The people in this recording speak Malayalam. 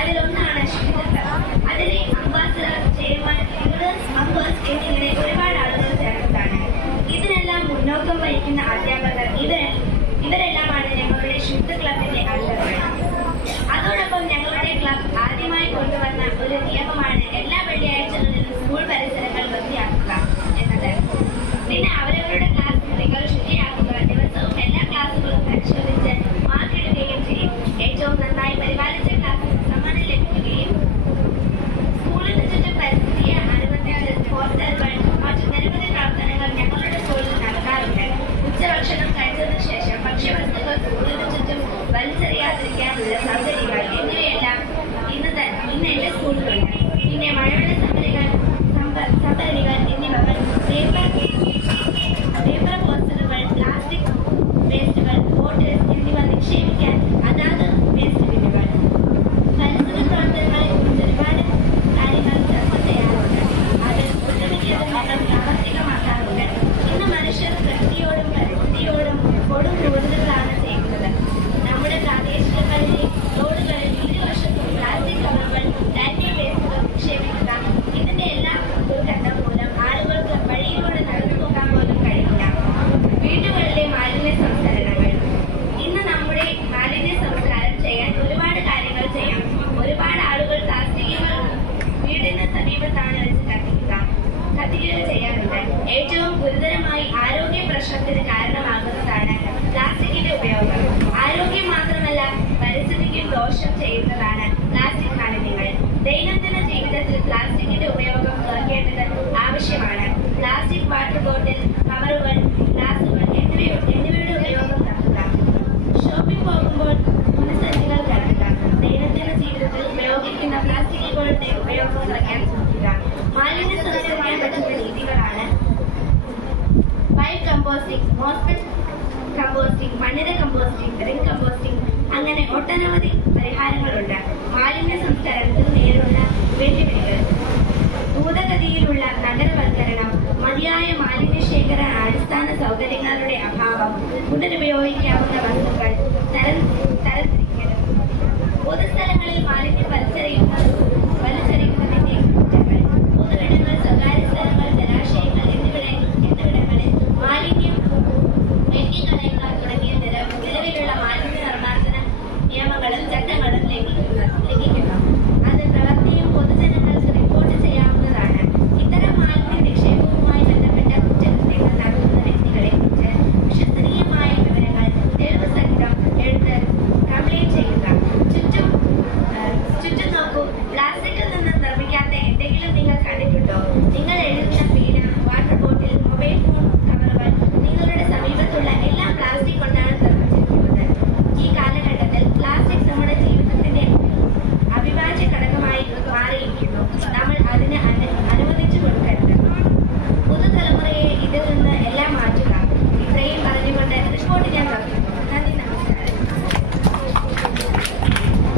അതിലൊന്നാണ് ശുചിത്വം. അതിലെ അംബാസഡർ, ചെയർമാൻ, മെമ്പേഴ്സ് എന്നിങ്ങനെ ഒരുപാട് ആളുകൾ ചേർന്നതാണ്. ഇതിനെല്ലാം മുന്നോക്കം വഹിക്കുന്ന അധ്യാപകർ ഇവരെല്ലാമാണ് ഞങ്ങളുടെ ശുചിത്വ ക്ലബിന്റെ അംഗങ്ങൾ. അതോടൊപ്പം ഞങ്ങളുടെ ക്ലബ് ആദ്യമായി കൊണ്ടുവന്ന ഒരു നിയമമാണ് എല്ലാ വെള്ളിയാഴ്ചകളിലും സ്കൂൾ പരിസരങ്ങൾ വൃത്തിയാക്കുക എന്നത്. പിന്നെ അവരവരുടെ ക്ലാസ് മുറികൾ ശുചിയാക്കുക, ദിവസവും എല്ലാ ക്ലാസുകളും പരിശോധിച്ച് മാർക്കിടുകയും ചെയ്യും. ഏറ്റവും നന്നായി പരിപാലിച്ച ക്ലാസ്സിന് സമ്മാനം ലഭിക്കുകയും സ്കൂളിന് ചുറ്റും പരിസ്ഥിതിയെ അനുബന്ധിച്ച് പോസ്റ്ററുകൾ, മറ്റു നിരവധി പ്രവർത്തനങ്ങൾ ഞങ്ങളുടെ സ്കൂളിൽ നടത്താറുണ്ട്. ഉച്ചഭക്ഷണം കഴിച്ചതിനു ശേഷം ഭക്ഷ്യവസ്തുക്കൾ സ്കൂളിന് ചുറ്റും വലിച്ചെറിയാതിരിക്കാനുള്ള സൗകര്യങ്ങൾ എന്നിവയെല്ലാം ഇന്ന് എന്റെ സ്കൂളിലുണ്ട്. പിന്നെ മഴവെള്ള സംഭരണികൾ എന്നിവകൾ, പേപ്പർ പോസ്റ്ററുകൾ, പ്ലാസ്റ്റിക് വേസ്റ്റുകൾ, ബോട്ടിൽസ് എന്നിവ നിക്ഷേപിക്കാൻ അതാത് വേസ്റ്റ് ബിന്നുകൾ. പരിസ്ഥിതി പ്രവർത്തനങ്ങളെ കുറിച്ച് ഒരുപാട് കാര്യങ്ങൾ ചർച്ച ചെയ്യാറുണ്ട്. അത് ഒട്ടുമിക്കതും ഞങ്ങൾ പ്രാവർത്തികമാക്കാറുണ്ട്. ഇന്ന് മനുഷ്യർ പ്രകൃതിയോടും പരിസ്ഥിതിയോടും കൊടും ക്രൂരതകളാണ് ചെയ്യുന്നത്. നമ്മുടെ പ്രാദേശികങ്ങളിലെ റോഡുകളിൽ ഇരുവശത്തും പ്ലാസ്റ്റിക് കവറുകൾ, ലാൻഡ്ഫിൽ വേസ്റ്റുകൾ നിക്ഷേപിക്കുക. ഇതിന്റെ എല്ലാ ദുർഗന്ധം മൂലം ആളുകൾക്ക് വഴിയിലൂടെ നടന്നു പോകാൻ പോലും കഴിയില്ല. വീടുകളിലെ മാലിന്യ സംസ്കരണങ്ങൾ. ഇന്ന് നമ്മുടെ മാലിന്യ സംസ്കാരം ചെയ്യാൻ ഒരുപാട് കാര്യങ്ങൾ ചെയ്യാം. ഒരുപാട് ആളുകൾ പ്ലാസ്റ്റിക്കുകൾ വീടിന് സമീപത്താണ് വെച്ച് കത്തിക്കുക ചെയ്യാറുണ്ട്. ഏറ്റവും ഗുരുതരമായി ആരോഗ്യ പ്രശ്നത്തിന് കാരണമാകുന്നതാണ് പ്ലാസ്റ്റിക്കിന്റെ ഉപയോഗം. ആരോഗ്യം മാത്രമല്ല, പരിസ്ഥിതിക്ക് ദോഷം ചെയ്യുന്നതാണ് പ്ലാസ്റ്റിക് മാലിന്യങ്ങൾ. ദൈനംദിന ജീവിതത്തിൽ പ്ലാസ്റ്റിക്കിന്റെ ഉപയോഗം കുറയ്ക്കേണ്ടത് ആവശ്യമാണ്. പ്ലാസ്റ്റിക് വാട്ടർ ബോട്ടിൽ, കവറുകൾ, ഗ്ലാസുകൾ എന്നിവയുടെ ഉപയോഗം നടത്തുക. ഷോപ്പിംഗ് പോകുമ്പോൾ തുണിസഞ്ചികൾ കരുതുക. ദൈനംദിന ജീവിതത്തിൽ ഉപയോഗിക്കുന്ന പ്ലാസ്റ്റിക്കുകളുടെ ഉപയോഗം കുറയ്ക്കാൻ ശ്രമിക്കുക. മാലിന്യം സംസ്കരിക്കാൻ പറ്റുന്ന രീതികളാണ് പൈപ്പ് കമ്പോസ്റ്റിംഗ്, മോസ്ഫെറ്റ് കമ്പോസ്റ്റിംഗ്, മണ്ണിര കമ്പോസ്റ്റിംഗ്, റിംഗ് കമ്പോസ്റ്റിംഗ്, അങ്ങനെ ഒട്ടനവധി പരിഹാരങ്ങളുണ്ട്. മാലിന്യ സംസ്കരണത്തിന് നേരിടുന്ന വെല്ലുവിളികൾ: ദ്രുതഗതിയിലുള്ള നഗരവൽക്കരണം, മതിയായ മാലിന്യ ശേഖരണ അടിസ്ഥാന സൗകര്യങ്ങളുടെ അഭാവം, പുനരുപയോഗിക്കാവുന്ന വസ്തുക്കൾ തരംതിരിക്കൽ, പൊതുസ്ഥലങ്ങളിൽ മാലിന്യം വലിച്ചെറിയുന്നത്